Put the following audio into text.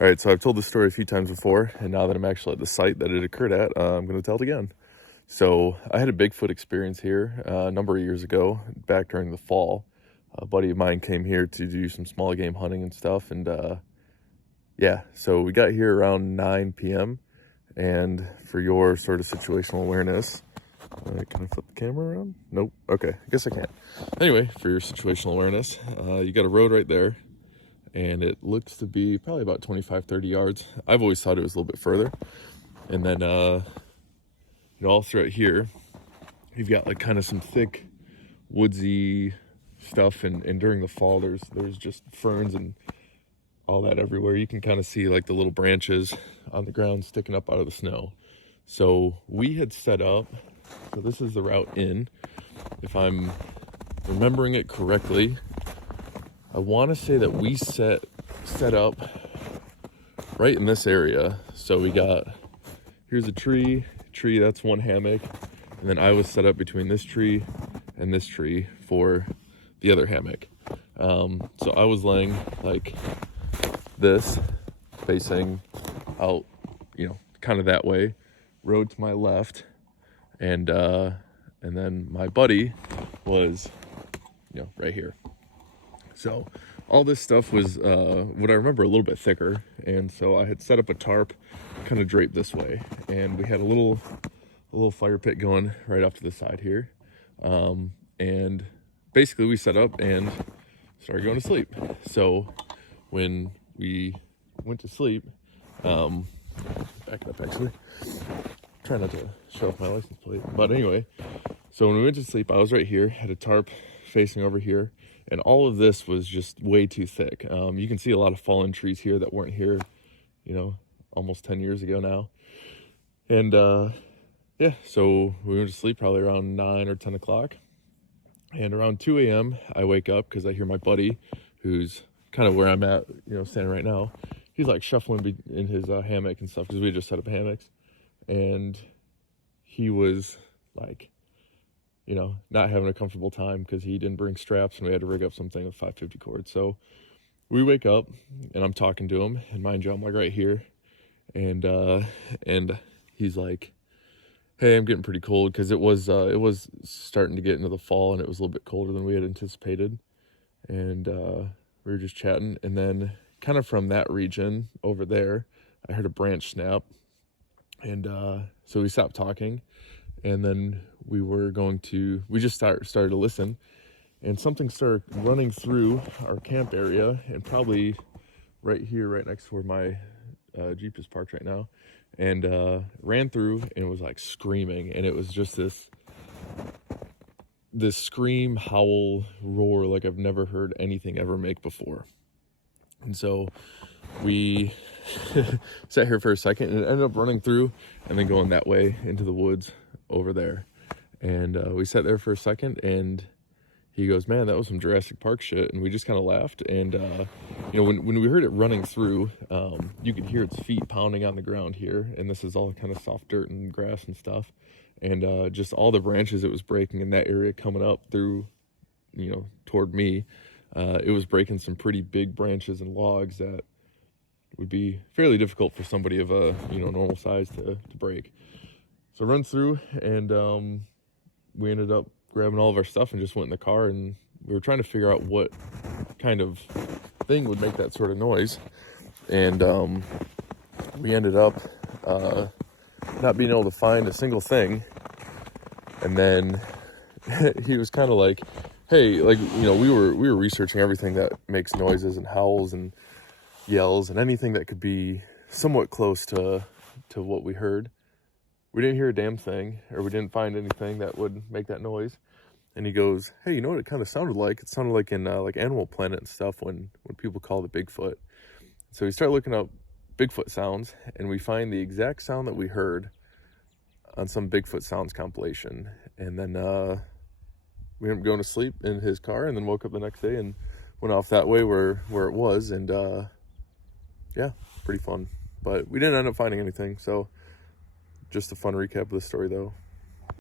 All right, so I've told this story a few times before, and now that I'm actually at the site that it occurred at, I'm going to tell it again. So I had a Bigfoot experience here a number of years ago, back during the fall. A buddy of mine came here to do some small game hunting and stuff, and yeah, so we got here around 9 p.m. And for your sort of situational awareness, can I flip the camera around? Nope. Okay, I guess I can't. Anyway, for your situational awareness, you got a road right there, and it looks to be probably about 25-30 yards. I've always thought it was a little bit further. And then all throughout here you've got like kind of some thick woodsy stuff, and during the fall there's just ferns and all that everywhere. You can kind of see like the little branches on the ground sticking up out of the snow. So we had set up, so this is the route in, if I'm remembering it correctly. I want to say that we set up right in this area. So we got, here's a tree, that's one hammock, and then I was set up between this tree and this tree for the other hammock. So I was laying like this, facing out, kind of that way, road to my left, and then my buddy was, right here. So all this stuff was, what I remember, a little bit thicker. And so I had set up a tarp kind of draped this way. And we had a little fire pit going right off to the side here. And basically we set up and started going to sleep. So when we went to sleep, back it up actually. Try not to show off my license plate. But anyway, so when we went to sleep, I was right here, had a tarp facing over here. And all of this was just way too thick. You can see a lot of fallen trees here that weren't here, almost 10 years ago now. And yeah, so we went to sleep probably around 9 or 10 o'clock. And around 2 a.m., I wake up because I hear my buddy, who's kind of where I'm at, standing right now. He's like shuffling in his hammock and stuff because we just set up hammocks. And he was like, not having a comfortable time because he didn't bring straps and we had to rig up something with 550 cord. So we wake up and I'm talking to him, and mind you, I'm like right here. And he's like, hey, I'm getting pretty cold, because it was starting to get into the fall and it was a little bit colder than we had anticipated. And we were just chatting, and then kind of from that region over there, I heard a branch snap. And so we stopped talking. And then we just started to listen, and something started running through our camp area, and probably right here, right next to where my Jeep is parked right now, and ran through and was like screaming. And it was just this scream, howl, roar like I've never heard anything ever make before. And so we sat here for a second, and it ended up running through and then going that way into the woods over there. And we sat there for a second, and he goes, man, that was some Jurassic Park shit. And we just kind of laughed. And when we heard it running through, you could hear its feet pounding on the ground here, and this is all kind of soft dirt and grass and stuff, and just all the branches it was breaking in that area coming up through, toward me. It was breaking some pretty big branches and logs that would be fairly difficult for somebody of a normal size to break. So runs through, and we ended up grabbing all of our stuff and just went in the car, and we were trying to figure out what kind of thing would make that sort of noise. And we ended up not being able to find a single thing. And then he was kind of like, hey, like, we were researching everything that makes noises and howls and yells and anything that could be somewhat close to what we heard. We didn't hear a damn thing, or we didn't find anything that would make that noise. And he goes, hey, you know what it kind of sounded like? It sounded like in like Animal Planet and stuff when people call it Bigfoot. So we start looking up Bigfoot sounds, and we find the exact sound that we heard on some Bigfoot sounds compilation. And then we ended up going to sleep in his car, and then woke up the next day and went off that way where it was. And yeah, pretty fun. But we didn't end up finding anything. So just a fun recap of the story, though.